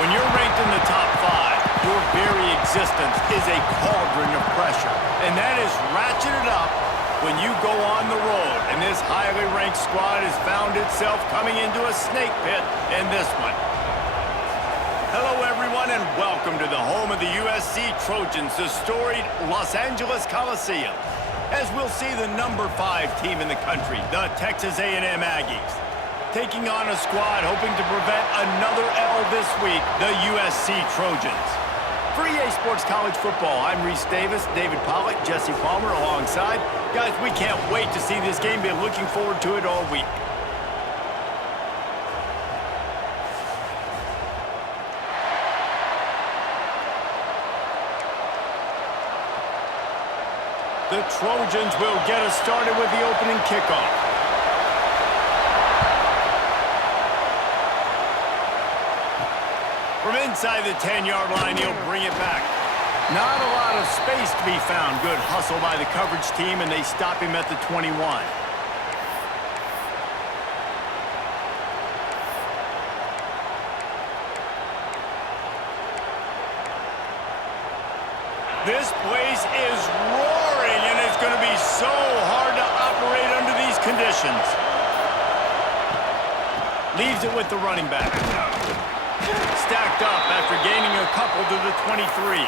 When you're ranked in the top 5, your very existence is a cauldron of pressure. And that is ratcheted up when you go on the road. And this highly ranked squad has found itself coming into a snake pit in this one. Hello, everyone, and welcome to the home of the USC Trojans, the storied Los Angeles Coliseum. As we'll see the number 5 team in the country, the Texas A&M Aggies, taking on a squad hoping to prevent another L this week, the USC Trojans. For EA Sports College Football, I'm Reese Davis, David Pollock, Jesse Palmer alongside. Guys, we can't wait to see this game. Been looking forward to it all week. The Trojans will get us started with the opening kickoff. From inside the 10-yard line, he'll bring it back. Not a lot of space to be found. Good hustle by the coverage team, and they stop him at the 21. This place is roaring, and it's going to be so hard to operate under these conditions. Leaves it with the running back. Stacked up after gaining a couple to the 23.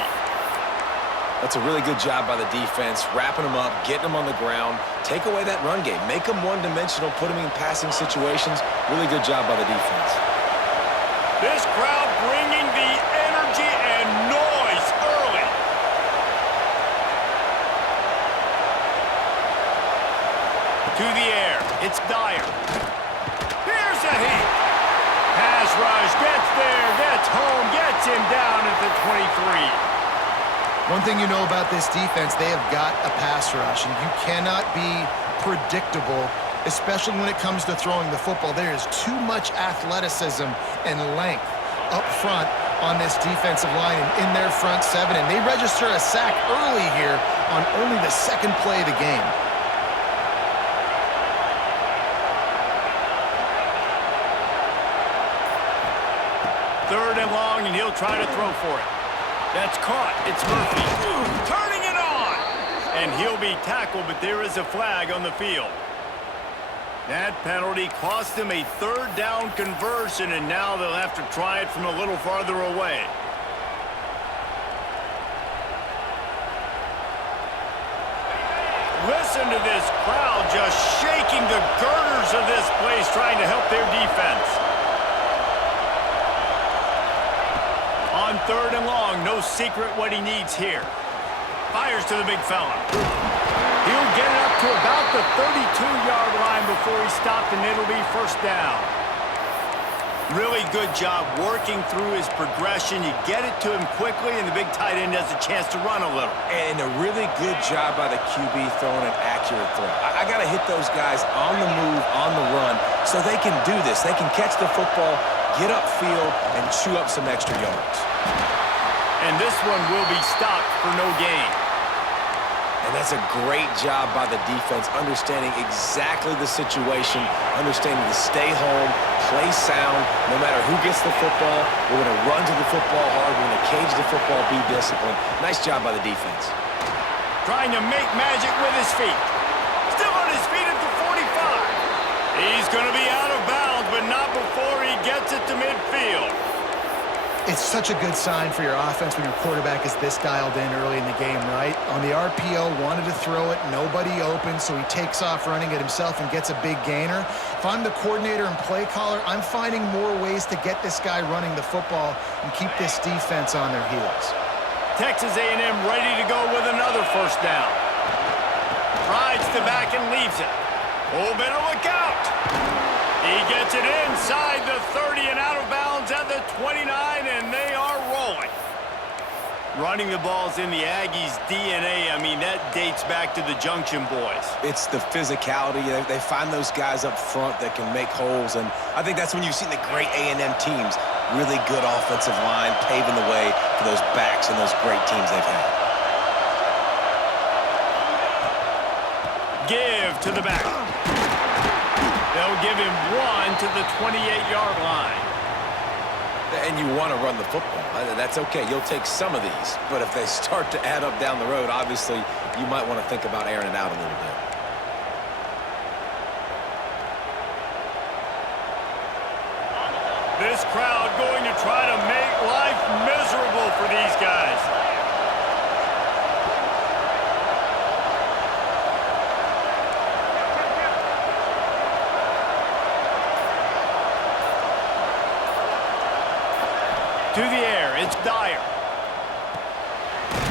That's a really good job by the defense, wrapping them up, getting them on the ground, take away that run game, make them one-dimensional, put them in passing situations. Really good job by the defense. This crowd bringing the energy and noise early. To the air, it's Dyer. Here's a heat. Pass rush, gets there, gets home, gets him down at the 23. One thing you know about this defense, they have got a pass rush, and you cannot be predictable, especially when it comes to throwing the football. There is too much athleticism and length up front on this defensive line and in their front seven, and they register a sack early here on only the second play of the game. Third and long, and he'll try to throw for it. That's caught. It's Murphy. Turning it on! And he'll be tackled, but there is a flag on the field. That penalty cost him a third down conversion, and now they'll have to try it from a little farther away. Listen to this crowd just shaking the girders of this place, trying to help their defense. On third and long, no secret what he needs here. Fires to the big fella. He'll get it up to about the 32-yard line before he stopped, and it'll be first down. Really good job working through his progression. You get it to him quickly, and the big tight end has a chance to run a little. And a really good job by the QB throwing an accurate throw. I got to hit those guys on the move, on the run, so they can do this. They can catch the football, get upfield, and chew up some extra yards. And this one will be stopped for no gain. And that's a great job by the defense, understanding exactly the situation, understanding to stay home, play sound. No matter who gets the football, we're going to run to the football hard. We're going to cage the football, be disciplined. Nice job by the defense. Trying to make magic with his feet. Still on his feet at the 45. He's going to be out of bounds, but not before he gets it to midfield. It's such a good sign for your offense when your quarterback is this dialed in early in the game, right? On the RPO, wanted to throw it, nobody open, so he takes off running it himself and gets a big gainer. If I'm the coordinator and play caller, I'm finding more ways to get this guy running the football and keep this defense on their heels. Texas A&M ready to go with another first down. Rides the back and leaves it. Oh, better look out. He gets it inside the 30 and out of bounds at the 29, and they are rolling. Running the ball's in the Aggies' DNA. I mean, that dates back to the Junction boys. It's the physicality. They find those guys up front that can make holes, and I think that's when you've seen the great A&M teams. Really good offensive line, paving the way for those backs and those great teams they've had. Give to the back. They'll give him one to the 28-yard line. And you want to run the football. That's okay. You'll take some of these. But if they start to add up down the road, obviously, you might want to think about airing it out a little bit. This crowd going to try to make life miserable for these guys. To the air, it's Dyer.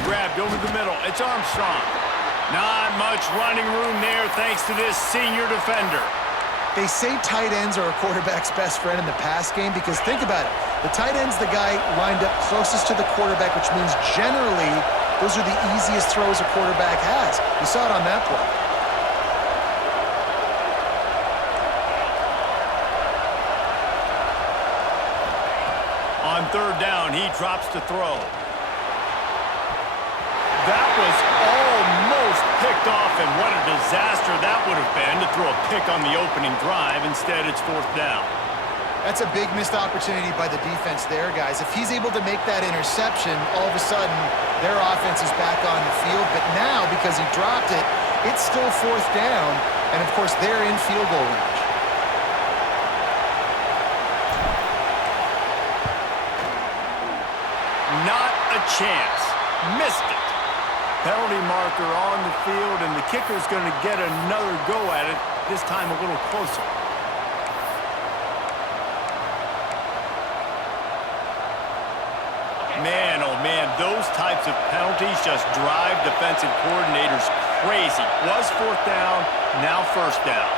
Grabbed over the middle, it's Armstrong. Not much running room there thanks to this senior defender. They say tight ends are a quarterback's best friend in the pass game because think about it. The tight end's the guy lined up closest to the quarterback, which means generally those are the easiest throws a quarterback has. You saw it on that play. On third down, he drops to throw. That was almost picked off, and what a disaster that would have been to throw a pick on the opening drive. Instead, it's fourth down. That's a big missed opportunity by the defense there, guys. If he's able to make that interception, all of a sudden, their offense is back on the field. But now, because he dropped it, it's still fourth down, and of course, they're in field goal range. Not a chance. Missed it. Penalty marker on the field, and the kicker's going to get another go at it, this time a little closer. Man, oh man, those types of penalties just drive defensive coordinators crazy. Was fourth down, now first down.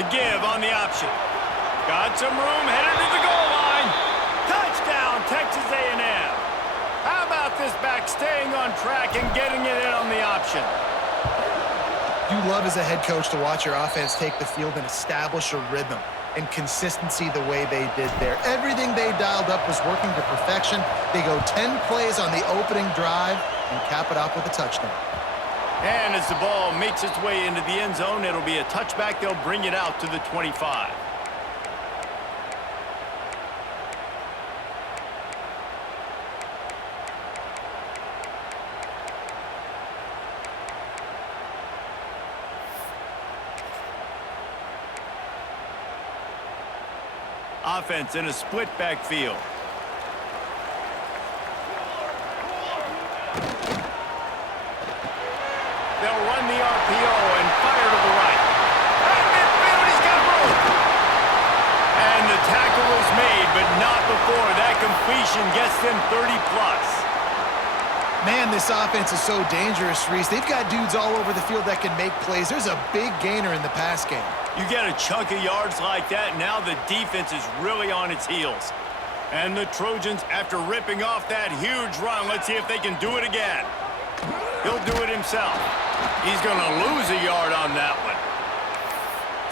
The give on the option. Got some room, headed to the goal line. Touchdown, Texas A&M. How about this back staying on track and getting it in on the option? You love as a head coach to watch your offense take the field and establish a rhythm and consistency the way they did there. Everything they dialed up was working to perfection. They go 10 plays on the opening drive and cap it off with a touchdown. And as the ball makes its way into the end zone, it'll be a touchback. They'll bring it out to the 25. Offense in a split backfield. They'll run the RPO and fire to the right. At midfield, he's got room. And the tackle is made, but not before that completion gets them 30+. Man, this offense is so dangerous, Reese. They've got dudes all over the field that can make plays. There's a big gainer in the pass game. You get a chunk of yards like that, now the defense is really on its heels. And the Trojans, after ripping off that huge run, let's see if they can do it again. He'll do it himself. He's going to lose a yard on that one.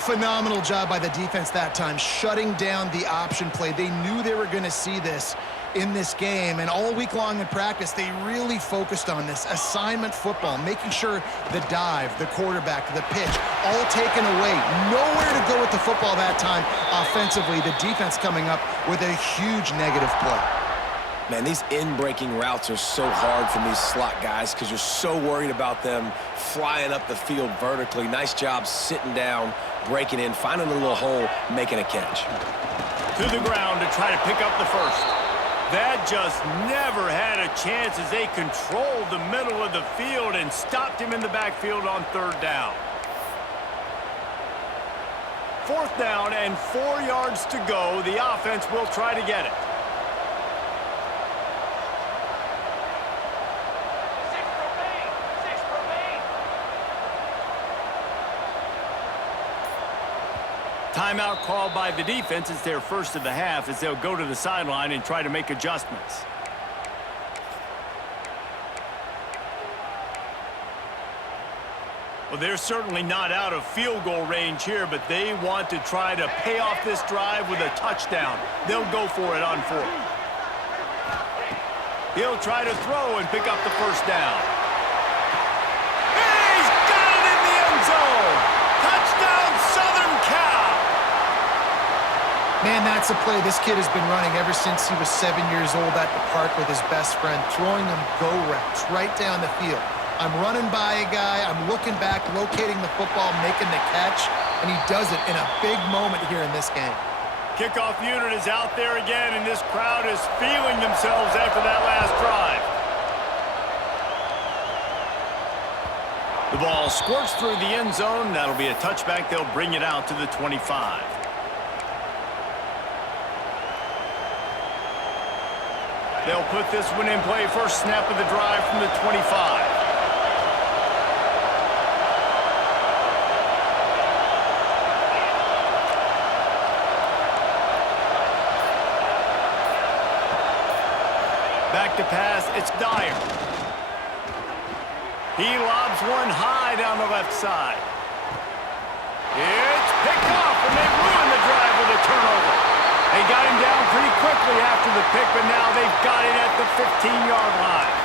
Phenomenal job by the defense that time, shutting down the option play. They knew they were going to see this in this game, and all week long in practice, they really focused on this assignment football, making sure the dive, the quarterback, the pitch, all taken away. Nowhere to go with the football that time offensively. The defense coming up with a huge negative play. Man, these in-breaking routes are so hard from these slot guys because you're so worried about them flying up the field vertically. Nice job sitting down, breaking in, finding a little hole, making a catch. To the ground to try to pick up the first. That just never had a chance as they controlled the middle of the field and stopped him in the backfield on third down. Fourth down and 4 yards to go. The offense will try to get it. Timeout called by the defense. It's their first of the half as they'll go to the sideline and try to make adjustments. Well, they're certainly not out of field goal range here, but they want to try to pay off this drive with a touchdown. They'll go for it on fourth. He'll try to throw and pick up the first down. He's got it in the end zone. Touchdown, Southern Cal. Man, that's a play this kid has been running ever since he was 7 years old at the park with his best friend, throwing them go routes right down the field. I'm running by a guy, I'm looking back, locating the football, making the catch, and he does it in a big moment here in this game. Kickoff unit is out there again, and this crowd is feeling themselves after that last drive. The ball squirts through the end zone. That'll be a touchback. They'll bring it out to the 25. They'll put this one in play. First snap of the drive from the 25. Back to pass, it's Dyer. He lobs one high down the left side. It's picked off, and they ruin the drive with a turnover. They got him down pretty quickly after the pick, but now they've got it at the 15-yard line.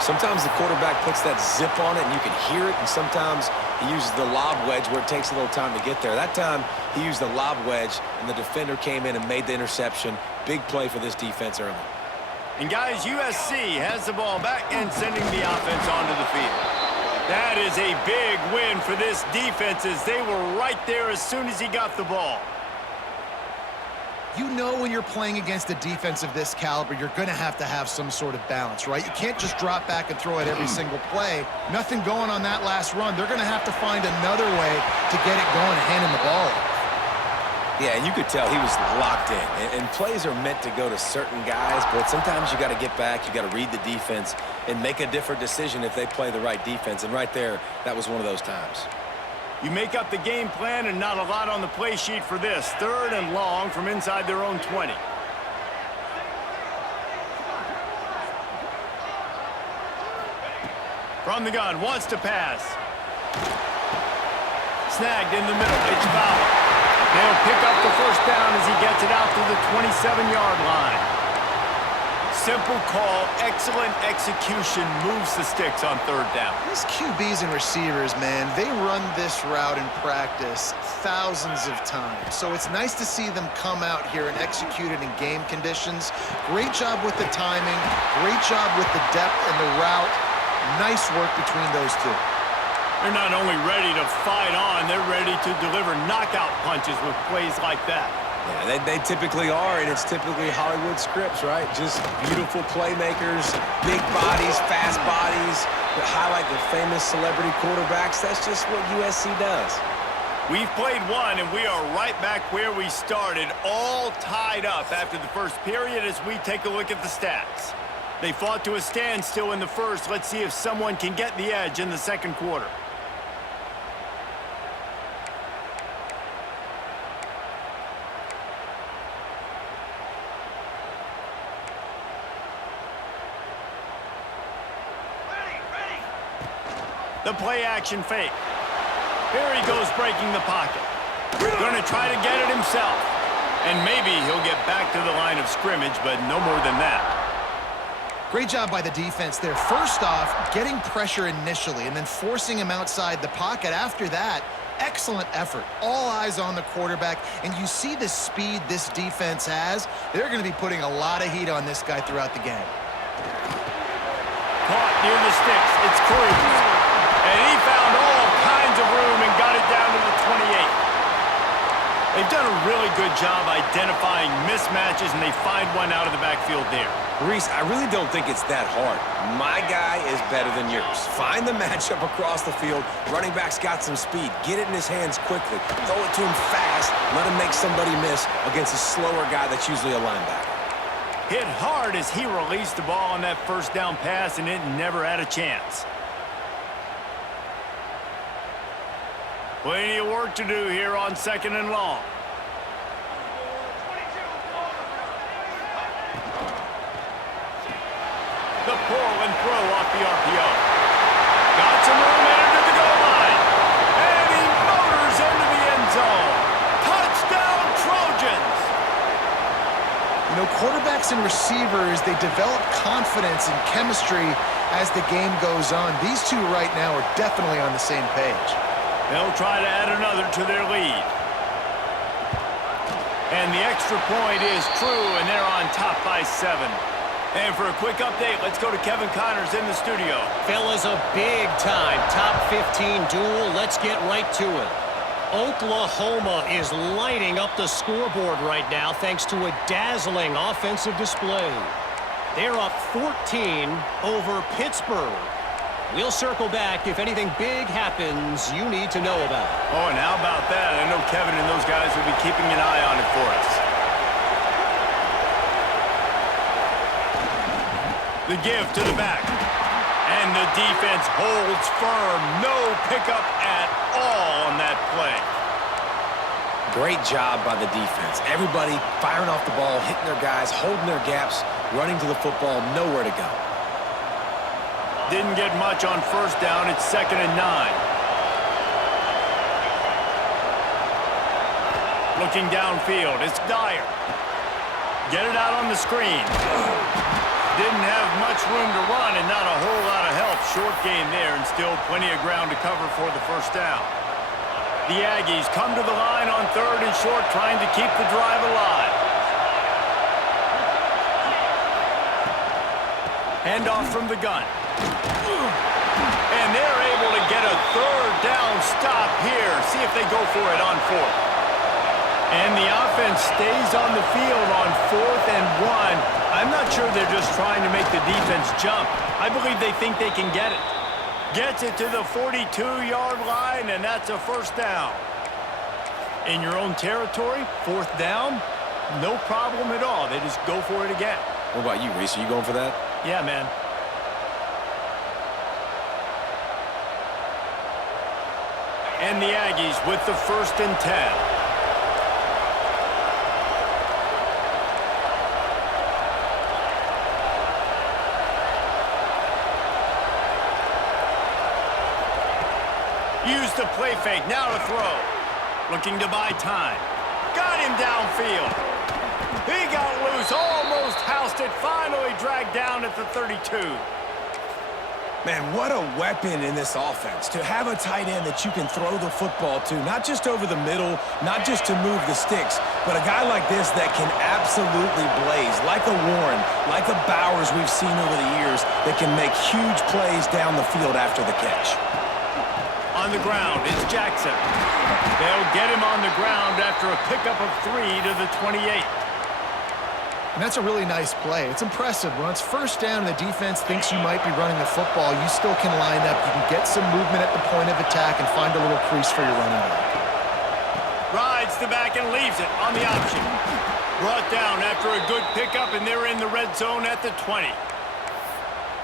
Sometimes the quarterback puts that zip on it, and you can hear it, and sometimes he uses the lob wedge where it takes a little time to get there. That time, he used the lob wedge, and the defender came in and made the interception. Big play for this defense early. And guys, USC has the ball back and sending the offense onto the field. That is a big win for this defense as they were right there as soon as he got the ball. You know when you're playing against a defense of this caliber, you're going to have some sort of balance, right? You can't just drop back and throw it every single play. Nothing going on that last run. They're going to have to find another way to get it going and handing the ball off. Yeah, and you could tell he was locked in. And plays are meant to go to certain guys, but sometimes you got to get back, you got to read the defense, and make a different decision if they play the right defense. And right there, that was one of those times. You make up the game plan and not a lot on the play sheet for this. 3rd and long from inside their own 20. From the gun, wants to pass. Snagged in the middle, it's Fowler. They'll pick up the first down as he gets it out to the 27-yard line. Simple call, excellent execution, moves the sticks on 3rd down. These QBs and receivers, man, they run this route in practice thousands of times. So it's nice to see them come out here and execute it in game conditions. Great job with the timing, great job with the depth and the route. Nice work between those two. They're not only ready to fight on, they're ready to deliver knockout punches with plays like that. Yeah, they typically are, and it's typically Hollywood scripts, right? Just beautiful playmakers, big bodies, fast bodies that highlight the famous celebrity quarterbacks. That's just what USC does. We've played one, and we are right back where we started, all tied up after the first period as we take a look at the stats. They fought to a standstill in the first. Let's see if someone can get the edge in the second quarter. The play action fake. Here he goes breaking the pocket. Going to try to get it himself. And maybe he'll get back to the line of scrimmage, but no more than that. Great job by the defense there. First off, getting pressure initially and then forcing him outside the pocket. After that, excellent effort. All eyes on the quarterback. And you see the speed this defense has. They're going to be putting a lot of heat on this guy throughout the game. Caught near the sticks. It's Cruz. And he found all kinds of room and got it down to the 28. They've done a really good job identifying mismatches, and they find one out of the backfield there. Reese, I really don't think it's that hard. My guy is better than yours. Find the matchup across the field. Running back's got some speed. Get it in his hands quickly. Throw it to him fast. Let him make somebody miss against a slower guy that's usually a linebacker. Hit hard as he released the ball on that first down pass, and it never had a chance. Plenty of work to do here on 2nd and long. The pull and throw off the RPO. Got some room headed to the goal line. And he motors into the end zone. Touchdown, Trojans! You know, quarterbacks and receivers, they develop confidence and chemistry as the game goes on. These two right now are definitely on the same page. They'll try to add another to their lead. And the extra point is true, and they're on top by 7. And for a quick update, let's go to Kevin Connors in the studio. Fellas, a big-time top 15 duel. Let's get right to it. Oklahoma is lighting up the scoreboard right now thanks to a dazzling offensive display. They're up 14 over Pittsburgh. We'll circle back if anything big happens you need to know about. Oh, and how about that? I know Kevin and those guys will be keeping an eye on it for us. The give to the back. And the defense holds firm. No pickup at all on that play. Great job by the defense. Everybody firing off the ball, hitting their guys, holding their gaps, running to the football, nowhere to go. Didn't get much on first down. It's 2nd and 9. Looking downfield. It's Dyer. Get it out on the screen. Didn't have much room to run and not a whole lot of help. Short gain there and still plenty of ground to cover for the first down. The Aggies come to the line on 3rd and short, trying to keep the drive alive. Handoff from the gun. And they're able to get a 3rd down stop here. See if they go for it on 4th. And the offense stays on the field on 4th and 1. I'm not sure they're just trying to make the defense jump. I believe they think they can get it. Gets it to the 42-yard line, and that's a first down. In your own territory, 4th down, no problem at all. They just go for it again. What about you, Reese? Are you going for that? Yeah, man. And the Aggies with the 1st and 10. Use the play fake, now to throw. Looking to buy time. Got him downfield. He got loose, almost housed it, finally dragged down at the 32. Man, what a weapon in this offense. To have a tight end that you can throw the football to, not just over the middle, not just to move the sticks, but a guy like this that can absolutely blaze, like a Warren, like a Bowers we've seen over the years, that can make huge plays down the field after the catch. On the ground, it's Jackson. They'll get him on the ground after a pickup of 3 to the 28. And that's a really nice play. It's impressive. When it's first down and the defense thinks you might be running the football, you still can line up. You can get some movement at the point of attack and find a little crease for your running back. Rides the back and leaves it on the option. Brought down after a good pickup, and they're in the red zone at the 20.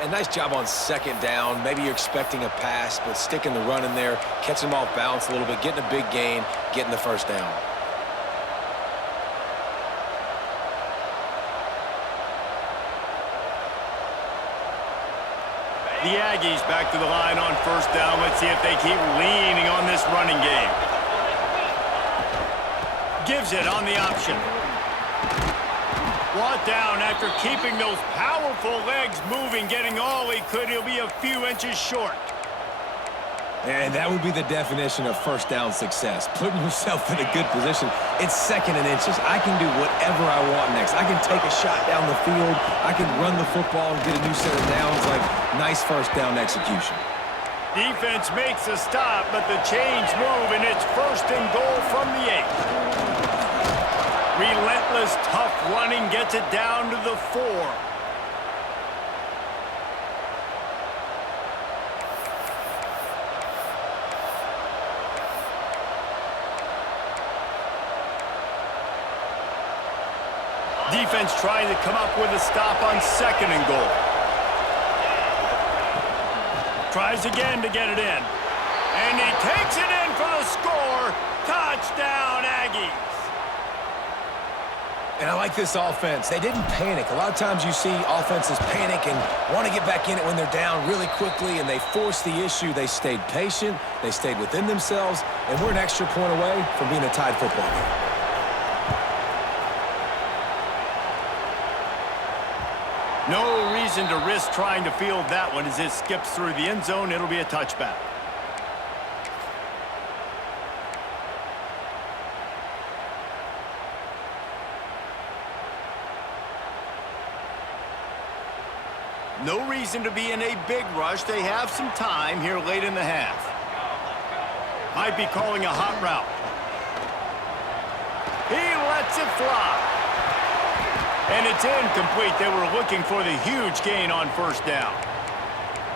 And nice job on 2nd down. Maybe you're expecting a pass, but sticking the run in there, catching them off balance a little bit, getting a big gain, getting the first down. The Aggies back to the line on 1st down. Let's see if they keep leaning on this running game. Gives it on the option. Brought down after keeping those powerful legs moving, getting all he could. He'll be a few inches short. And that would be the definition of first down success. Putting yourself in a good position. It's 2nd and inches. I can do whatever I want next. I can take a shot down the field. I can run the football and get a new set of downs. Like, nice first down execution. Defense makes a stop, but the chains move, and it's 1st and goal from the 8. Relentless, tough running gets it down to the 4. Defense trying to come up with a stop on 2nd and goal. Tries again to get it in. And he takes it in for the score. Touchdown, Aggies. And I like this offense. They didn't panic. A lot of times you see offenses panic and want to get back in it when they're down really quickly, and they force the issue. They stayed patient. They stayed within themselves, and we're an extra point away from being a tied football game. No reason to risk trying to field that one as it skips through the end zone. It'll be a touchback. No reason to be in a big rush. They have some time here late in the half. Might be calling a hot route. He lets it fly. And it's incomplete. They were looking for the huge gain on first down.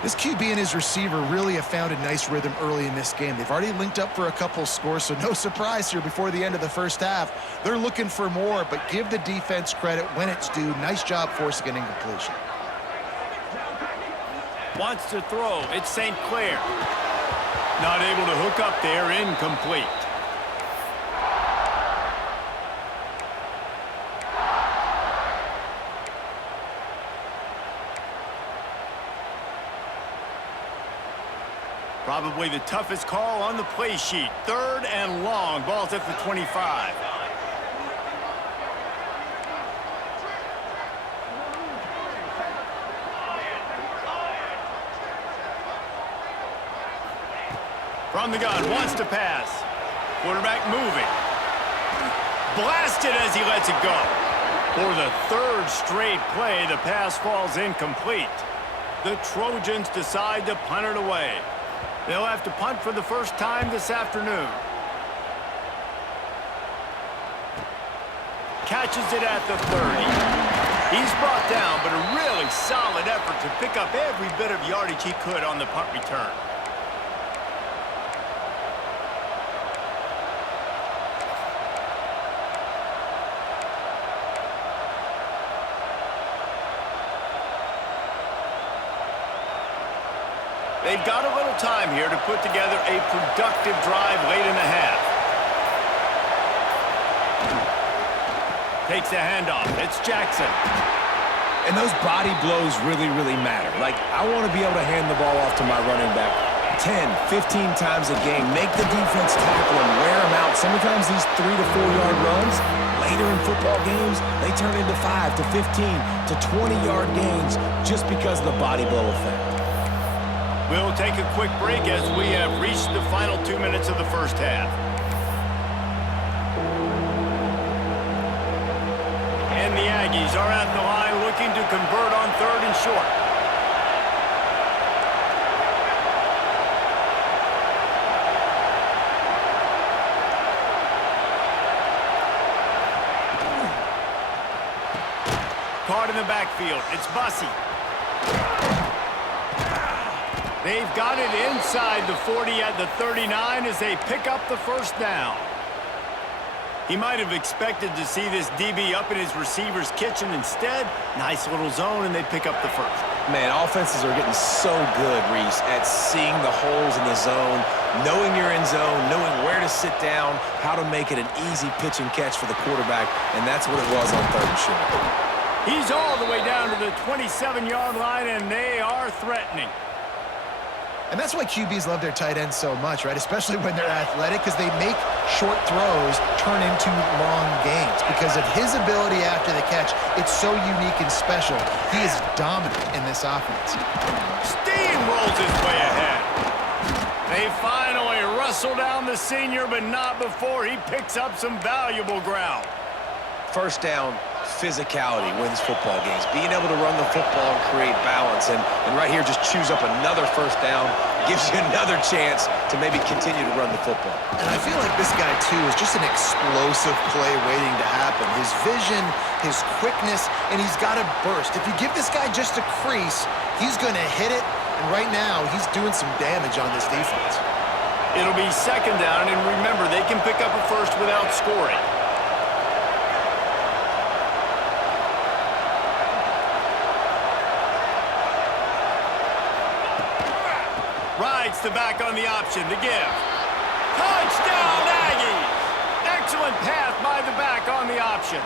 This QB and his receiver really have found a nice rhythm early in this game. They've already linked up for a couple scores, so no surprise here before the end of the first half. They're looking for more, but give the defense credit when it's due. Nice job forcing an incompletion. Wants to throw. It's St. Clair. Not able to hook up there. Incomplete. Probably the toughest call on the play sheet. 3rd and long. Ball's at the 25. From the gun, wants to pass. Quarterback moving. Blasted as he lets it go. For the 3rd straight play, the pass falls incomplete. The Trojans decide to punt it away. They'll have to punt for the first time this afternoon. Catches it at the 30. He's brought down, but a really solid effort to pick up every bit of yardage he could on the punt return. They've got a little time here to put together a productive drive late in the half. Takes the handoff. It's Jackson. And those body blows really, really matter. Like, I want to be able to hand the ball off to my running back 10, 15 times a game. Make the defense tackle him, wear him out. Sometimes these 3 to 4 yard runs, later in football games, they turn into 5 to 15 to 20 yard gains just because of the body blow effect. We'll take a quick break as we have reached the final 2 minutes of the first half. And the Aggies are at the line looking to convert on 3rd and short. Caught in the backfield. It's Bussey. They've got it inside the 40 at the 39 as they pick up the first down. He might have expected to see this DB up in his receiver's kitchen. Instead, nice little zone, and they pick up the first. Man, offenses are getting so good, Reese, at seeing the holes in the zone, knowing you're in zone, knowing where to sit down, how to make it an easy pitch and catch for the quarterback, and that's what it was on 3rd and short. He's all the way down to the 27-yard line, and they are threatening. And that's why QBs love their tight ends so much, right? Especially when they're athletic, because they make short throws turn into long gains. Because of his ability after the catch, it's so unique and special. He is dominant in this offense. Steamrolls his way ahead. They finally wrestle down the senior, but not before he picks up some valuable ground. First down, physicality wins football games. Being able to run the football and create balance. And right here, just choose up another first down. Gives you another chance to maybe continue to run the football. And I feel like this guy, too, is just an explosive play waiting to happen. His vision, his quickness, and he's got a burst. If you give this guy just a crease, he's going to hit it. And right now, he's doing some damage on this defense. It'll be 2nd down, and remember, they can pick up a first without scoring. Rides the back on the option to give. Touchdown, Aggies! Excellent pass by the back on the option.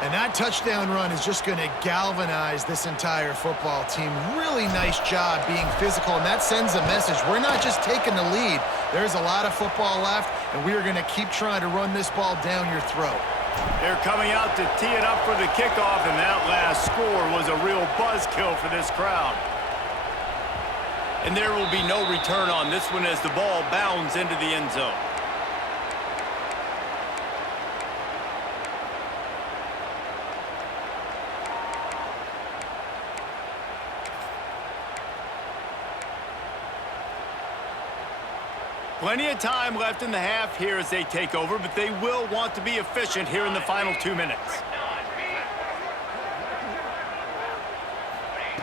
And that touchdown run is just going to galvanize this entire football team. Really nice job being physical, and that sends a message. We're not just taking the lead. There's a lot of football left, and we are going to keep trying to run this ball down your throat. They're coming out to tee it up for the kickoff, and that last score was a real buzzkill for this crowd. And there will be no return on this one as the ball bounds into the end zone. Plenty of time left in the half here as they take over, but they will want to be efficient here in the final 2 minutes.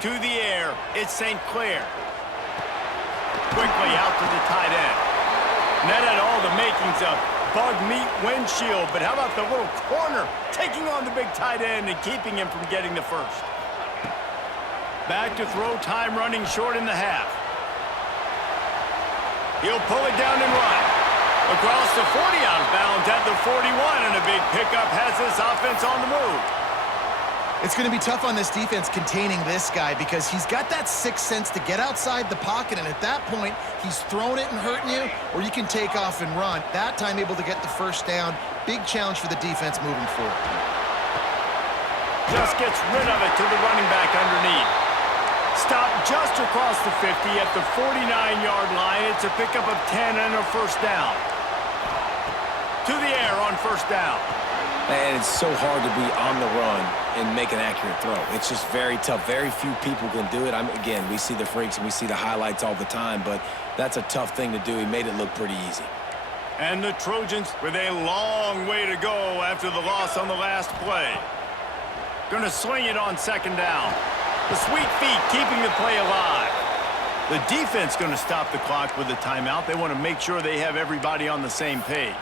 To the air, it's St. Clair. Quickly out to the tight end. And that had all the makings of bug meat windshield, but how about the little corner taking on the big tight end and keeping him from getting the first? Back to throw, time running short in the half. He'll pull it down and run. Across the 40 out of bounds at the 41, and a big pickup has this offense on the move. It's going to be tough on this defense containing this guy because he's got that sixth sense to get outside the pocket, and at that point, he's throwing it and hurting you, or you can take off and run. That time able to get the first down. Big challenge for the defense moving forward. Just gets rid of it to the running back underneath. Stop just across the 50 at the 49-yard line. It's a pickup of 10 and a first down. To the air on first down. And it's so hard to be on the run and make an accurate throw. It's just very tough. Very few people can do it. Again, we see the freaks and we see the highlights all the time, but that's a tough thing to do. He made it look pretty easy. And the Trojans with a long way to go after the loss on the last play. Gonna swing it on second down. The sweet feet keeping the play alive. The defense gonna stop the clock with a timeout. They want to make sure they have everybody on the same page.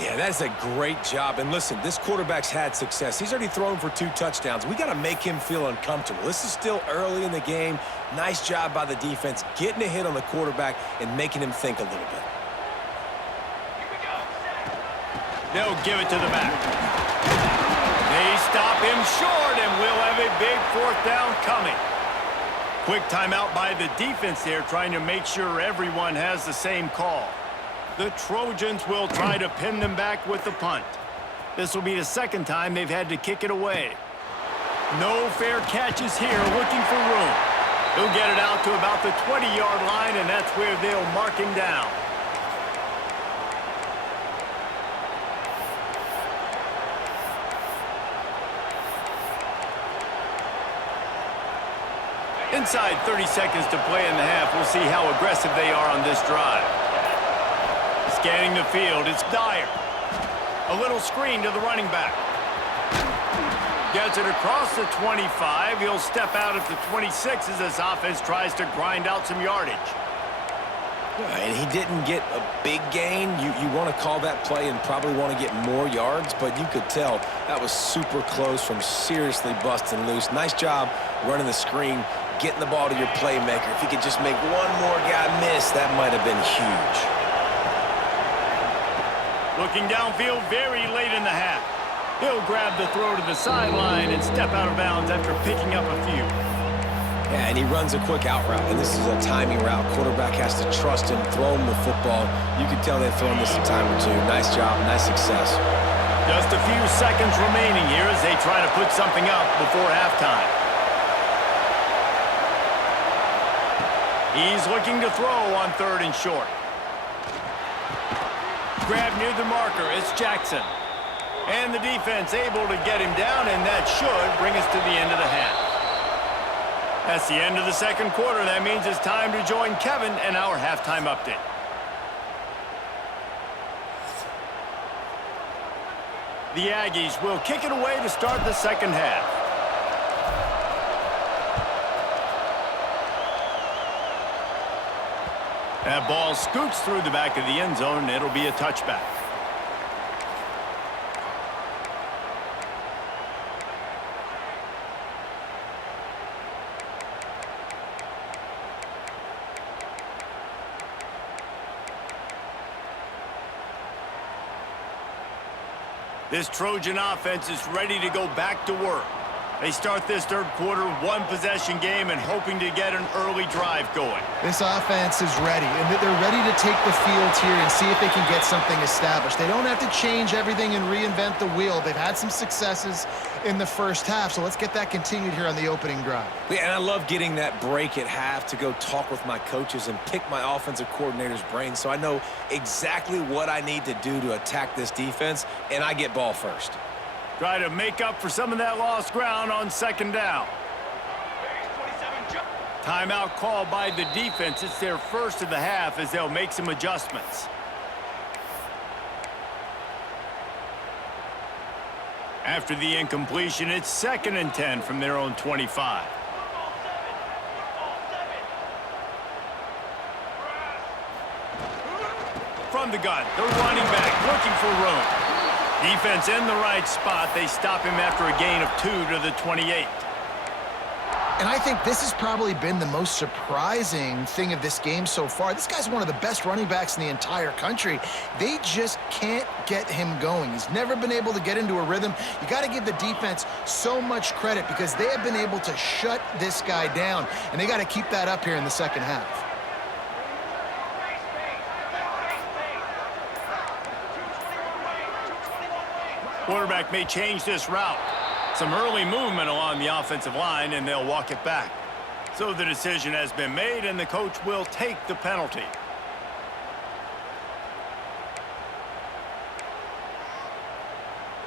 Yeah, that's a great job. And listen, this quarterback's had success. He's already thrown for 2 touchdowns. We got to make him feel uncomfortable. This is still early in the game. Nice job by the defense, getting a hit on the quarterback and making him think a little bit. They'll give it to the back. They stop him short, and we'll have a big fourth down coming. Quick timeout by the defense there, trying to make sure everyone has the same call. The Trojans will try to pin them back with the punt. This will be the second time they've had to kick it away. No fair catches here, looking for room. He'll get it out to about the 20-yard line, and that's where they'll mark him down. Inside 30 seconds to play in the half. We'll see how aggressive they are on this drive. Scanning the field, it's Dyer. A little screen to the running back. Gets it across the 25. He'll step out at the 26 as this offense tries to grind out some yardage. And he didn't get a big gain. You want to call that play and probably want to get more yards, but you could tell that was super close from seriously busting loose. Nice job running the screen, getting the ball to your playmaker. If he could just make one more guy miss, that might have been huge. Looking downfield very late in the half. He'll grab the throw to the sideline and step out of bounds after picking up a few. Yeah, and he runs a quick out route, and this is a timing route. Quarterback has to trust him, throw him the football. You can tell they've thrown this a time or two. Nice job, nice success. Just a few seconds remaining here as they try to put something up before halftime. He's looking to throw on 3rd and short. Grab near the marker, it's Jackson. And the defense able to get him down, and that should bring us to the end of the half. That's the end of the second quarter. That means it's time to join Kevin and our halftime update. The Aggies will kick it away to start the second half. That ball scoots through the back of the end zone, and it'll be a touchback. This Trojan offense is ready to go back to work. They start this third quarter, 1-possession game, and hoping to get an early drive going. This offense is ready, and they're ready to take the field here and see if they can get something established. They don't have to change everything and reinvent the wheel. They've had some successes in the first half, so let's get that continued here on the opening drive. Yeah, and I love getting that break at half to go talk with my coaches and pick my offensive coordinator's brain so I know exactly what I need to do to attack this defense, and I get ball first. Try to make up for some of that lost ground on second down. Timeout called by the defense. It's their first of the half as they'll make some adjustments. After the incompletion, it's 2nd and 10 from their own 25. From the gun, the running back looking for room. Defense in the right spot. They stop him after a gain of 2 to the 28. And I think this has probably been the most surprising thing of this game so far. This guy's one of the best running backs in the entire country. They just can't get him going. He's never been able to get into a rhythm. You got to give the defense so much credit because they have been able to shut this guy down, and they got to keep that up here in the second half. Quarterback may change this route. Some early movement along the offensive line, and they'll walk it back. So the decision has been made, and the coach will take the penalty.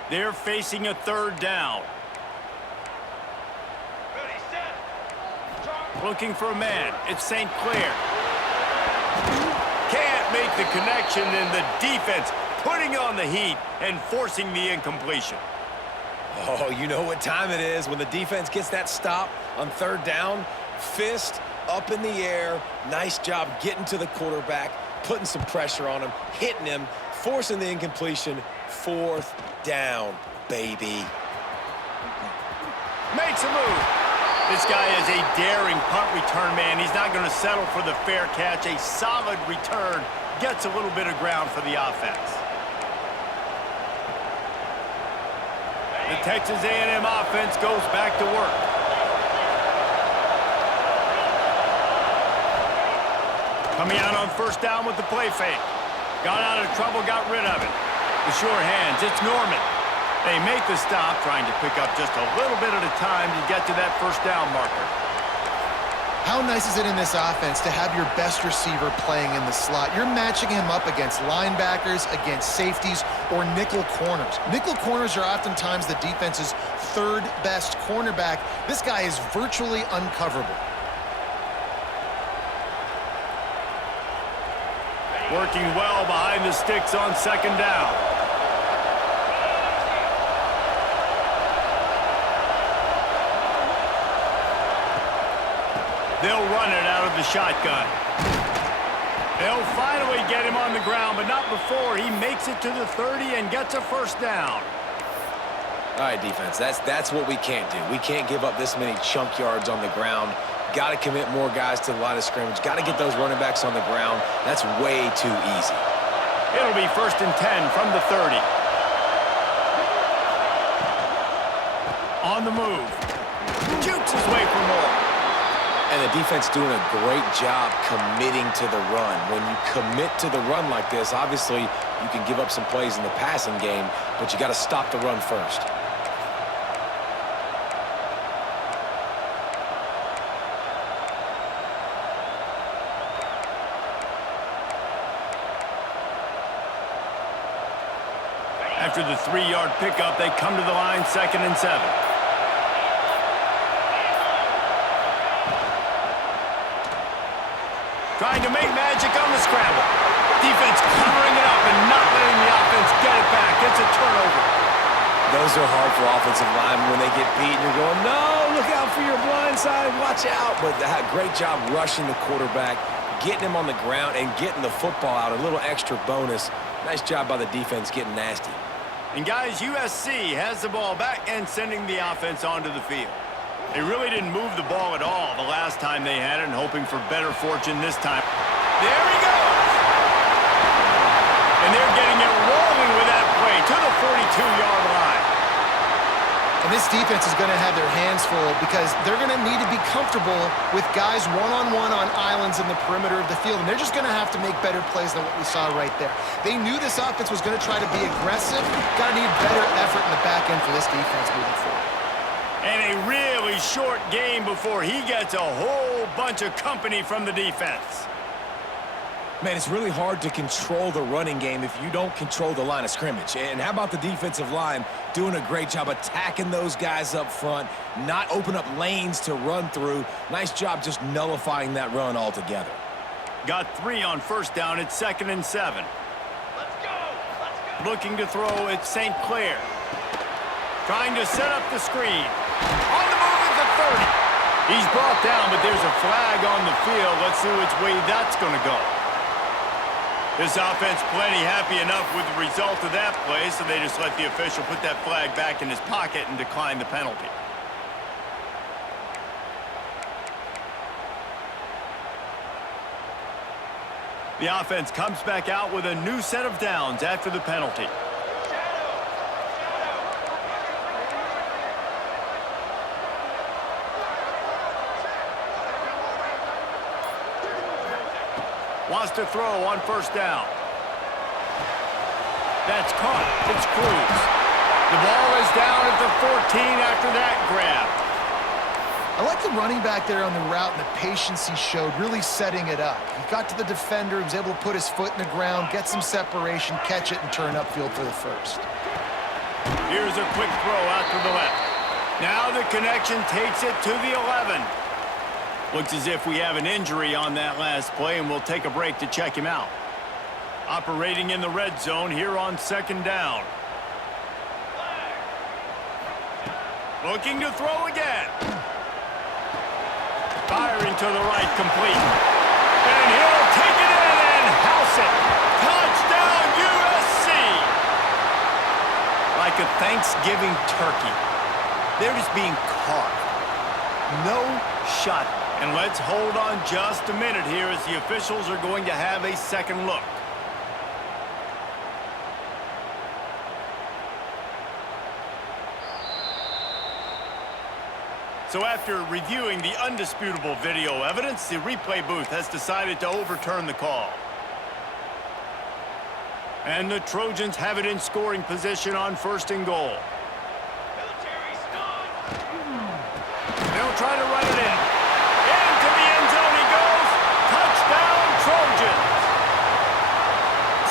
They're facing a 3rd down. Looking for a man. It's St. Clair. Can't make the connection, and the defense putting on the heat and forcing the incompletion. Oh, you know what time it is when the defense gets that stop on 3rd down. Fist up in the air. Nice job getting to the quarterback, putting some pressure on him, hitting him, forcing the incompletion. 4th down, baby. Makes a move. This guy is a daring punt return man. He's not going to settle for the fair catch. A solid return gets a little bit of ground for the offense. The Texas A&M offense goes back to work. Coming out on 1st down with the play fake. Got out of trouble, got rid of it. The sure hands, it's Norman. They make the stop, trying to pick up just a little bit at a time to get to that 1st down marker. How nice is it in this offense to have your best receiver playing in the slot? You're matching him up against linebackers, against safeties, or nickel corners. Nickel corners are oftentimes the defense's 3rd best cornerback. This guy is virtually uncoverable. Working well behind the sticks on 2nd down. They'll run it out of the shotgun. They'll finally get him on the ground, but not before he makes it to the 30 and gets a 1st down. All right, defense, that's what we can't do. We can't give up this many chunk yards on the ground. Got to commit more guys to the line of scrimmage. Got to get those running backs on the ground. That's way too easy. It'll be 1st and 10 from the 30. On the move. Jukes his way for more. And the defense doing a great job committing to the run. When you commit to the run like this, obviously you can give up some plays in the passing game, but you got to stop the run first. After the 3-yard pickup, they come to the line 2nd and 7. Trying to make magic on the scramble. Defense covering it up and not letting the offense get it back. It's a turnover. Those are hard for offensive linemen when they get beat and you're going, no, look out for your blind side, watch out. But great job rushing the quarterback, getting him on the ground and getting the football out. A little extra bonus. Nice job by the defense getting nasty. And guys, USC has the ball back and sending the offense onto the field. They really didn't move the ball at all the last time they had it, and hoping for better fortune this time. There he goes! And they're getting it rolling with that play to the 42-yard line. And this defense is going to have their hands full because they're going to need to be comfortable with guys one-on-one on islands in the perimeter of the field, and they're just going to have to make better plays than what we saw right there. They knew this offense was going to try to be aggressive. Got to need better effort in the back end for this defense moving forward. And a really short game before he gets a whole bunch of company from the defense. Man, it's really hard to control the running game if you don't control the line of scrimmage. And how about the defensive line doing a great job attacking those guys up front, not open up lanes to run through. Nice job just nullifying that run altogether. Got 3 on first down. It's 2nd and 7. Let's go! Looking to throw at St. Clair. Trying to set up the screen. On the move at the 30. He's brought down, but there's a flag on the field. Let's see which way that's going to go. This offense plenty happy enough with the result of that play, so they just let the official put that flag back in his pocket and decline the penalty. The offense comes back out with a new set of downs after the penalty. Wants to throw on first down. That's caught. It's Cruz. The ball is down at the 14 after that grab. I like the running back there on the route and the patience he showed, really setting it up. He got to the defender, he was able to put his foot in the ground, get some separation, catch it, and turn upfield for the first. Here's a quick throw out to the left. Now the connection takes it to the 11. Looks as if we have an injury on that last play, and we'll take a break to check him out. Operating in the red zone here on 2nd down. Looking to throw again. Firing to the right, complete. And he'll take it in and house it. Touchdown, USC! Like a Thanksgiving turkey. They're just being carved. No shot. And let's hold on just a minute here as the officials are going to have a second look. So after reviewing the undisputable video evidence, the replay booth has decided to overturn the call. And the Trojans have it in scoring position on 1st and goal. They'll try to run it in. Into the end zone he goes. Touchdown, Trojans.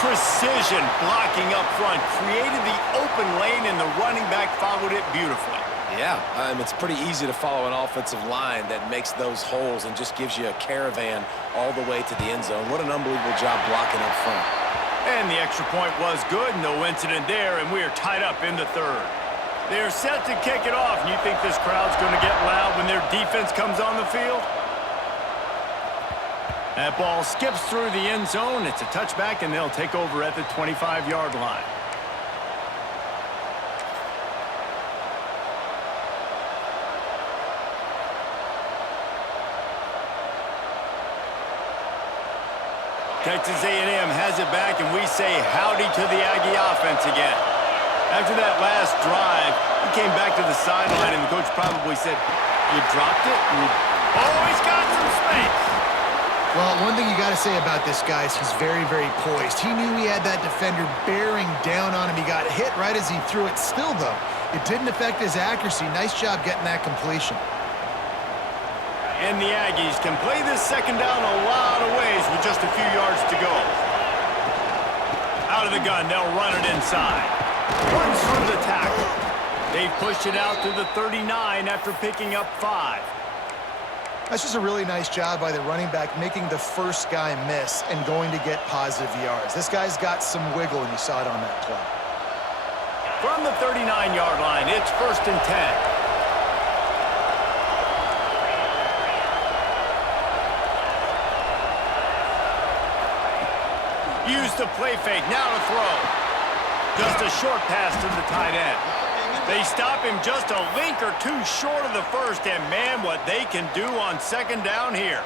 Precision blocking up front created the open lane, and the running back followed it beautifully. Yeah, it's pretty easy to follow an offensive line that makes those holes and just gives you a caravan all the way to the end zone. What an unbelievable job blocking up front. And the extra point was good. No incident there, and we are tied up in the 3rd. They're set to kick it off. And you think this crowd's going to get loud when their defense comes on the field? That ball skips through the end zone. It's a touchback, and they'll take over at the 25-yard line. Texas A&M has it back, and we say howdy to the Aggie offense again. After that last drive, he came back to the sideline, and the coach probably said, "You dropped it?" Oh, he's got some space. Well, one thing you got to say about this guy is he's very, very poised. He knew he had that defender bearing down on him. He got hit right as he threw it. Still, though, it didn't affect his accuracy. Nice job getting that completion. And the Aggies can play this 2nd down a lot of ways with just a few yards to go. Out of the gun, they'll run it inside. Runs through the tackle. They've pushed it out to the 39 after picking up 5. That's just a really nice job by the running back, making the first guy miss and going to get positive yards. This guy's got some wiggle, and you saw it on that play. From the 39-yard line, it's 1st and 10. Use the play fake, now to throw. Just a short pass to the tight end. They stop him just a link or two short of the first, and man, what they can do on 2nd down here.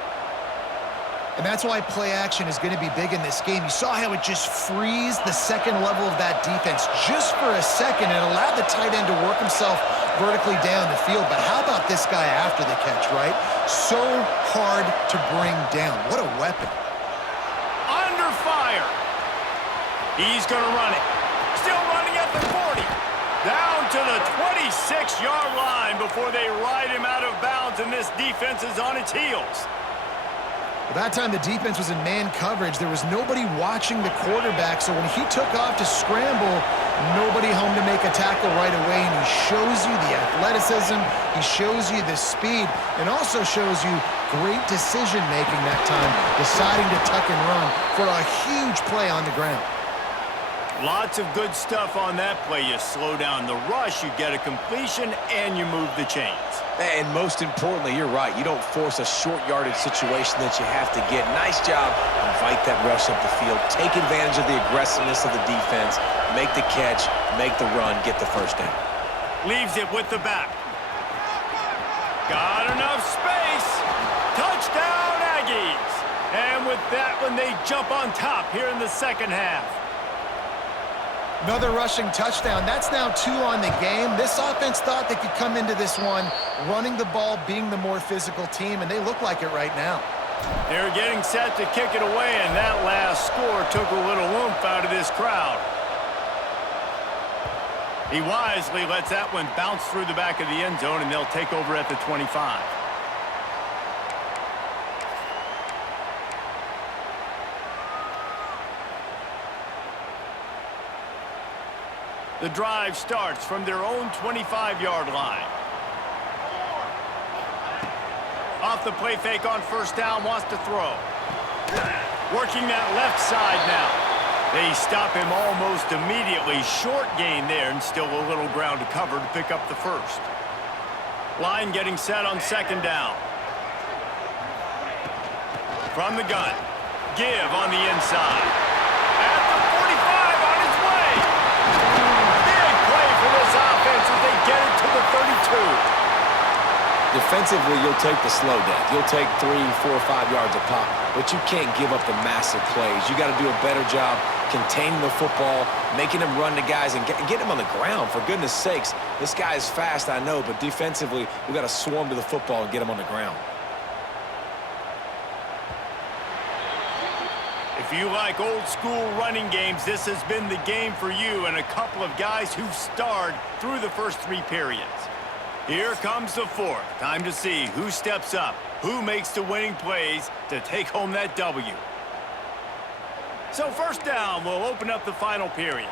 And that's why play action is going to be big in this game. You saw how it just frees the second level of that defense just for a second and allowed the tight end to work himself vertically down the field. But how about this guy after the catch, right? So hard to bring down. What a weapon. Under fire. He's going to run it. Still running at the 40. Down to the 26-yard line before they ride him out of bounds, and this defense is on its heels. That time the defense was in man coverage. There was nobody watching the quarterback, so when he took off to scramble, nobody home to make a tackle right away, and he shows you the athleticism, he shows you the speed, and also shows you great decision-making that time, deciding to tuck and run for a huge play on the ground. Lots of good stuff on that play. You slow down the rush, you get a completion, and you move the chains. And most importantly, you're right. You don't force a short yardage situation that you have to get. Nice job. Invite that rush up the field. Take advantage of the aggressiveness of the defense. Make the catch. Make the run. Get the first down. Leaves it with the back. Got enough space. Touchdown, Aggies. And with that one, they jump on top here in the second half. Another rushing touchdown. That's now 2 on the game. This offense thought they could come into this one running the ball, being the more physical team, and they look like it right now. They're getting set to kick it away, and that last score took a little oomph out of this crowd. He wisely lets that one bounce through the back of the end zone, and they'll take over at the 25. The drive starts from their own 25-yard line. Off the play fake on first down, wants to throw. Working that left side now. They stop him almost immediately. Short gain there, and still a little ground to cover to pick up the first. Line getting set on second down. From the gun. Give on the inside. At the 45 on his way. Big play for this offense as they get it to the 32. Defensively, you'll take the slow death. You'll take 3, 4, 5 yards a pop, but you can't give up the massive plays. You got to do a better job containing the football, making them run to guys, and get them on the ground. For goodness sakes, this guy is fast, I know, but defensively, we got to swarm to the football and get him on the ground. If you like old school running games, this has been the game for you and a couple of guys who've starred through the first 3 periods. Here comes the fourth. Time to see who steps up, who makes the winning plays to take home that W. So first down will open up the final period.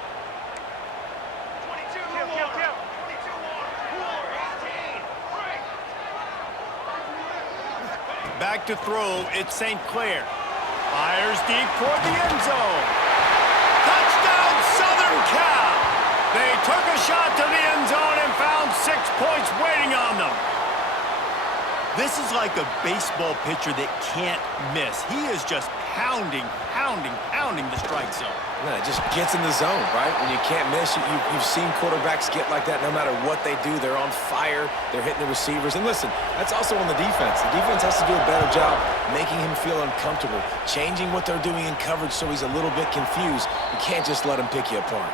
22, kill. 22, 18, Back to throw, it's St. Clair. Fires deep toward the end zone. Touchdown, Southern Cal! They took a shot to the end zone and found 6 points waiting on them. This is like a baseball pitcher that can't miss. He is just pounding the strike zone. Yeah, it just gets in the zone, right? When you can't miss, you've seen quarterbacks get like that no matter what they do. They're on fire. They're hitting the receivers. And listen, that's also on the defense. The defense has to do a better job making him feel uncomfortable, changing what they're doing in coverage so he's a little bit confused. You can't just let him pick you apart.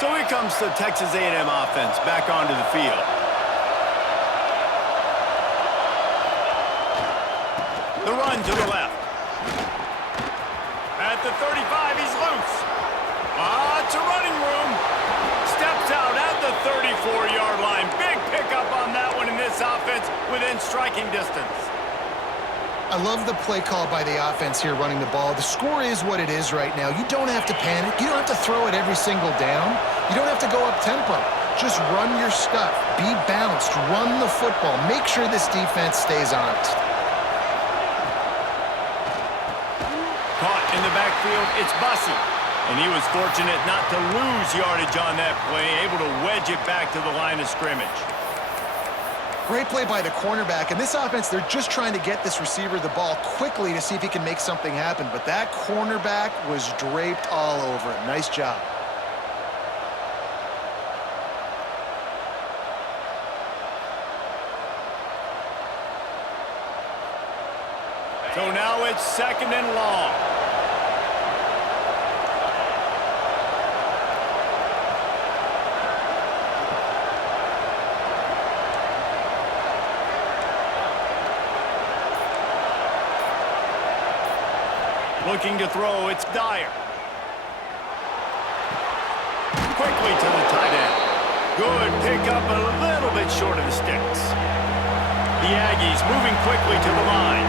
So here comes the Texas A&M offense back onto the field. The run to the left. At the 35, he's loose. Lots of running room. Steps out at the 34-yard line. Big pickup on that one in this offense within striking distance. I love the play call by the offense here running the ball. The score is what it is right now. You don't have to panic. You don't have to throw it every single down. You don't have to go up tempo. Just run your stuff. Be balanced. Run the football. Make sure this defense stays honest. Caught in the backfield, it's Bussey. And he was fortunate not to lose yardage on that play, able to wedge it back to the line of scrimmage. Great play by the cornerback. In this offense, they're just trying to get this receiver the ball quickly to see if he can make something happen. But that cornerback was draped all over him. Nice job. So now it's second and long. Looking to throw, it's Dyer. quickly to the tight end. Good pickup, a little bit short of the sticks. The Aggies moving quickly to the line.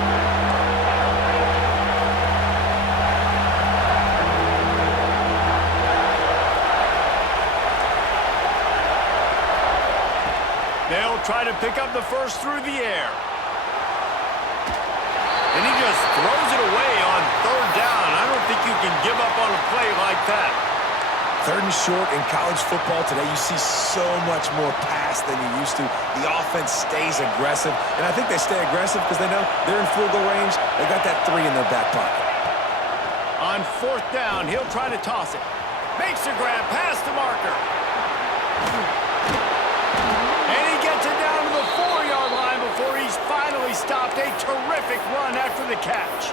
They'll try to pick up the first through the air. And he just throws it away on third down. I don't think you can give up on a play like that. Third and short in college football today, you see so much more pass than you used to. The offense stays aggressive, and I think they stay aggressive because they know they're in field goal range. They got that 3 in their back pocket. On fourth down, he'll try to toss it. Makes the grab past the marker. And he gets it down to the 4-yard line before he's finally stopped. A terrific run after the catch.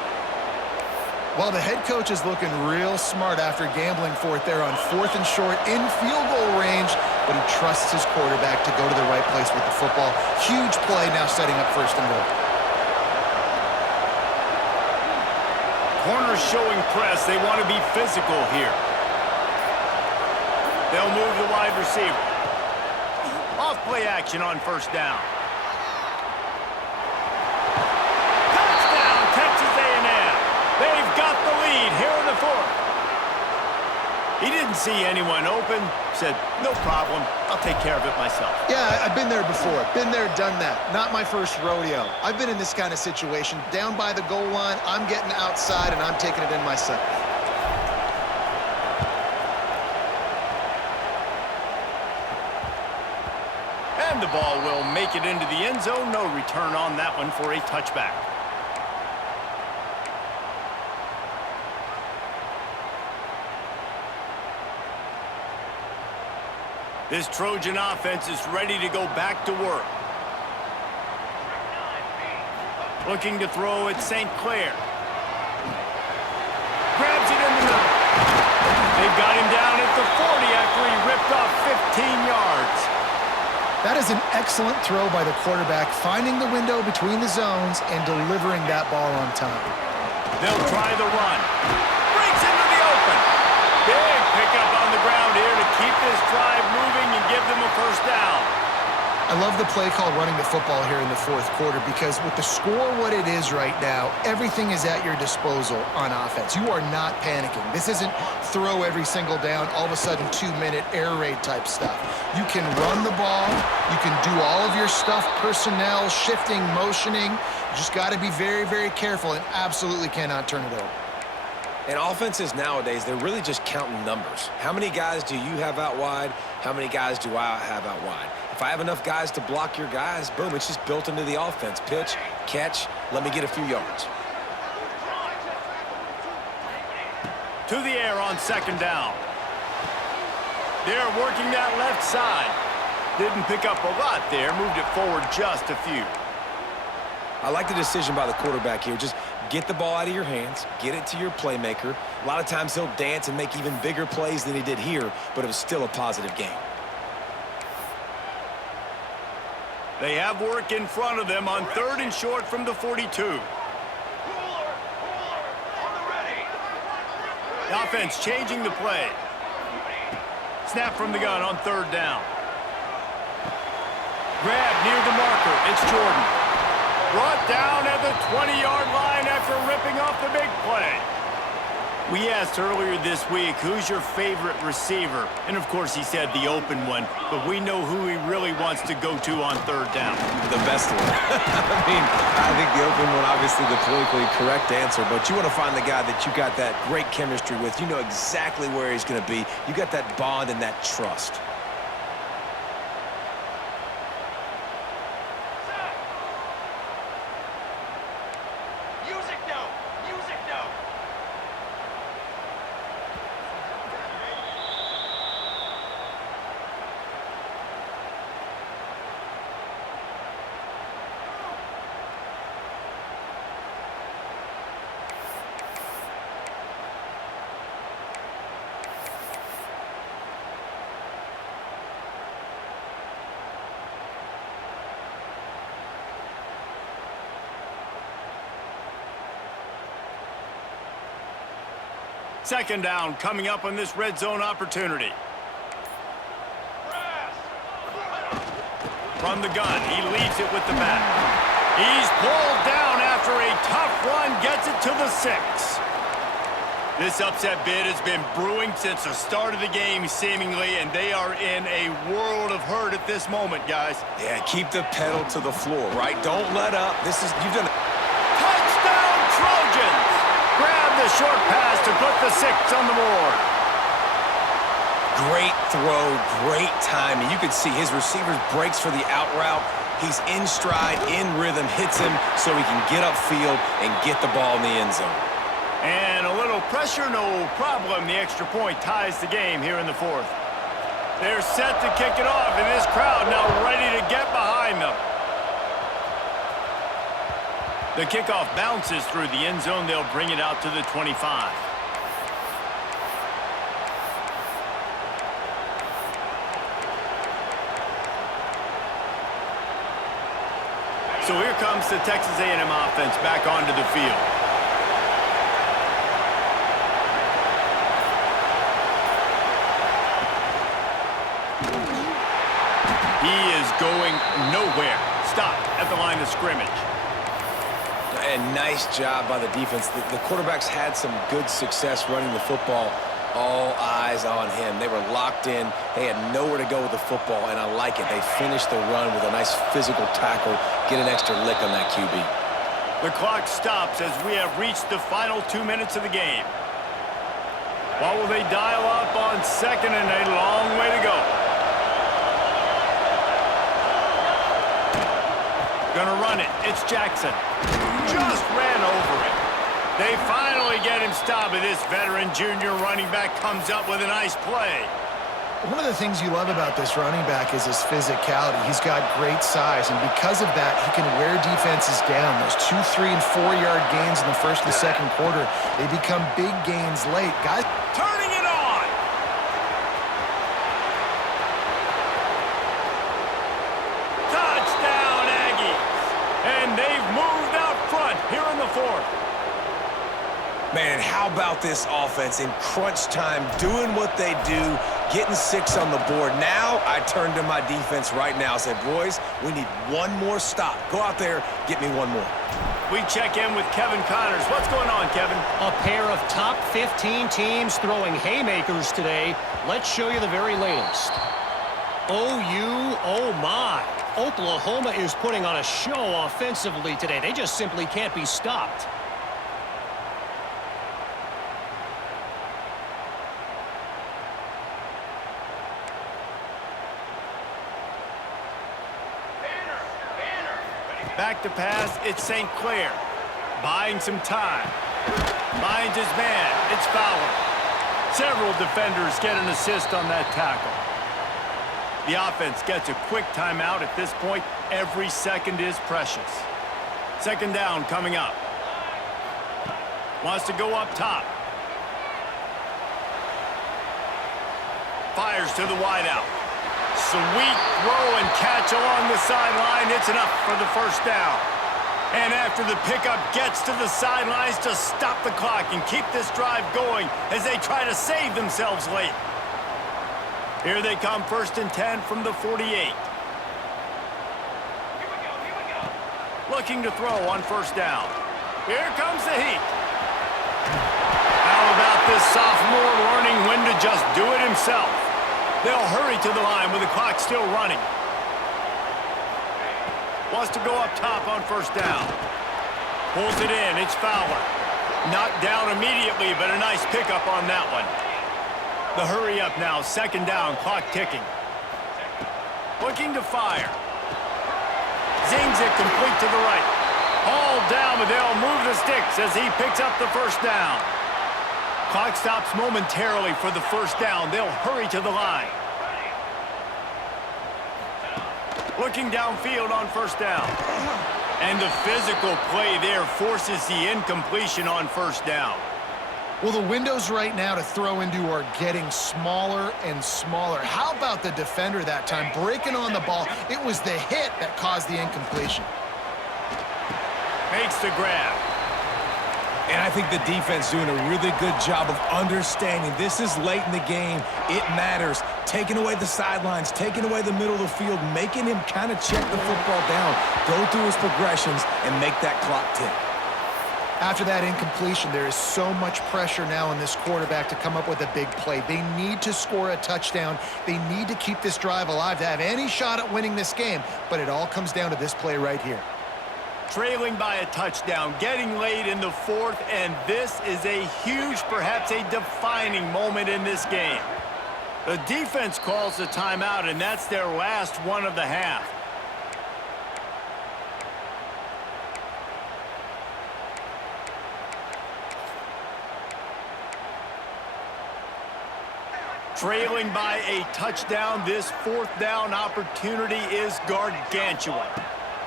Well, the head coach is looking real smart after gambling for it there on fourth and short in field goal range, but he trusts his quarterback to go to the right place with the football. Huge play now setting up first and goal. Corners showing press. They want to be physical here. They'll move the wide receiver. Off play action on first down. Touchdown, Texas A&M. They've got the lead here in the fourth. He didn't see anyone open. Said, no problem. I'll take care of it myself. Yeah, I've been there before. Been there, done that. Not my first rodeo. I've been in this kind of situation. Down by the goal line, I'm getting outside, and I'm taking it in myself. And the ball will make it into the end zone. No return on that one for a touchback. This Trojan offense is ready to go back to work. Looking to throw at St. Clair. Grabs it in the middle. They've got him down at the 40 after he ripped off 15 yards. That is an excellent throw by the quarterback, finding the window between the zones and delivering that ball on time. They'll try the run. Breaks into the open. Big pickup on the ground here to keep this drive moving and give them a first down. I love the play call running the football here in the fourth quarter because with the score what it is right now, everything is at your disposal on offense. You are not panicking. This isn't throw every single down, all of a sudden 2-minute air raid type stuff. You can run the ball. You can do all of your stuff, personnel, shifting, motioning. You just got to be very, very careful and absolutely cannot turn it over. And offenses nowadays, they're really just counting numbers. How many guys do you have out wide? How many guys do I have out wide? If I have enough guys to block your guys, boom, it's just built into the offense. Pitch, catch, let me get a few yards. To the air on second down. They're working that left side. Didn't pick up a lot there, moved it forward just a few. I like the decision by the quarterback here. Just get the ball out of your hands, get it to your playmaker. A lot of times he'll dance and make even bigger plays than he did here, but it was still a positive game. They have work in front of them on third and short from the 42. The offense changing the play. Snap from the gun on third down. Grab near the marker. It's Jordan. Brought down at the 20-yard line after ripping off the big play. We asked earlier this week, who's your favorite receiver? And, of course, he said the open one. But we know who he really wants to go to on third down. The best one. I think the open one, obviously the politically correct answer. But you want to find the guy that you got that great chemistry with. You know exactly where he's going to be. You got that bond and that trust. Second down coming up on this red zone opportunity. From the gun, he leads it with the back. He's pulled down after a tough run, gets it to the 6. This upset bid has been brewing since the start of the game, seemingly, and they are in a world of hurt at this moment, guys. Yeah, keep the pedal to the floor, right? Don't let up. You've done it. Touchdown, Trojans! Grab the short pass to put the 6 on the board. Great throw, great timing. You can see his receiver breaks for the out route. He's in stride, in rhythm, hits him so he can get upfield and get the ball in the end zone. And a little pressure, no problem. The extra point ties the game here in the 4th. They're set to kick it off, and this crowd now ready to get behind them. The kickoff bounces through the end zone. They'll bring it out to the 25. So here comes the Texas A&M offense back onto the field. He is going nowhere. Stop at the line of scrimmage. And nice job by the defense. The quarterbacks had some good success running the football. All eyes on him. They were locked in. They had nowhere to go with the football, and I like it. They finished the run with a nice physical tackle, get an extra lick on that QB. The clock stops as we have reached the final 2 minutes of the game. What will they dial up on second and a long way to go? Gonna run it. It's Jackson. Just ran over it. They finally get him stopped, and this veteran junior running back comes up with a nice play. One of the things you love about this running back is his physicality. He's got great size, and because of that, he can wear defenses down. Those 2, 3, and 4-yard gains in the first and second quarter, they become big gains late. Guys, Turning it on! Touchdown, Aggies! And they've moved out front here in the 4th. Man, how about this offense in crunch time, doing what they do, getting 6 on the board. Now I turn to my defense right now and say, boys, we need one more stop. Go out there, get me one more. We check in with Kevin Connors. What's going on, Kevin? A pair of top 15 teams throwing haymakers today. Let's show you the very latest. OU, oh my. Oklahoma is putting on a show offensively today. They just simply can't be stopped. Back to pass, it's St. Clair. Buying some time. Finds his man, it's Fowler. Several defenders get an assist on that tackle. The offense gets a quick timeout at this point. Every second is precious. Second down coming up. Wants to go up top. Fires to the wideout. Sweet throw and catch along the sideline. It's enough for the first down. And after the pickup gets to the sidelines to stop the clock and keep this drive going as they try to save themselves late. Here they come, 1st and 10 from the 48. Looking to throw on 1st down. Here comes the heat. How about this sophomore learning when to just do it himself? They'll hurry to the line with the clock still running. Wants to go up top on 1st down. Pulls it in. It's Fowler. Knocked down immediately, but a nice pickup on that one. The hurry up now. 2nd down. Clock ticking. Looking to fire. Zings it complete to the right. Hauled down, but they'll move the sticks as he picks up the 1st down. Clock stops momentarily for the 1st down. They'll hurry to the line. Looking downfield on 1st down. And the physical play there forces the incompletion on 1st down. well, the windows right now to throw into are getting smaller and smaller. How about the defender that time breaking on the ball? It was the hit that caused the incompletion. Makes the grab. And I think the defense doing a really good job of understanding this is late in the game. It matters. Taking away the sidelines, taking away the middle of the field, making him kind of check the football down, go through his progressions, and make that clock tick. After that incompletion, there is so much pressure now on this quarterback to come up with a big play. They need to score a touchdown. They need to keep this drive alive to have any shot at winning this game. But it all comes down to this play right here. Trailing by a touchdown, getting late in the fourth, and this is a huge, perhaps a defining moment in this game. The defense calls the timeout, and that's their last one of the half. Trailing by a touchdown, this fourth down opportunity is gargantuan.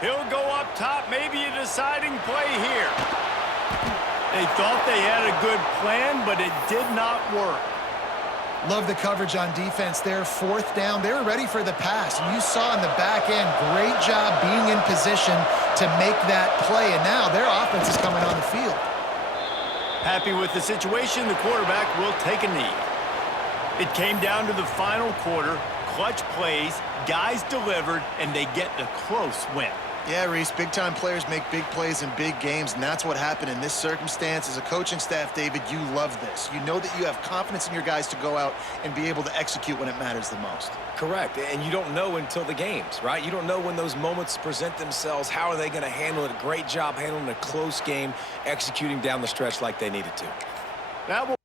He'll go up top, maybe a deciding play here. They thought they had a good plan, but it did not work. Love the coverage on defense there. Fourth down, they were ready for the pass. And you saw in the back end, great job being in position to make that play. And now their offense is coming on the field. Happy with the situation, the quarterback will take a knee. It came down to the final quarter, clutch plays, guys delivered, and they get the close win. Yeah, Reese, big-time players make big plays in big games, and that's what happened in this circumstance. As a coaching staff, David, you love this. You know that you have confidence in your guys to go out and be able to execute when it matters the most. Correct, and you don't know until the games, right? You don't know when those moments present themselves. How are they going to handle it? Great job handling a close game, executing down the stretch like they needed to. That will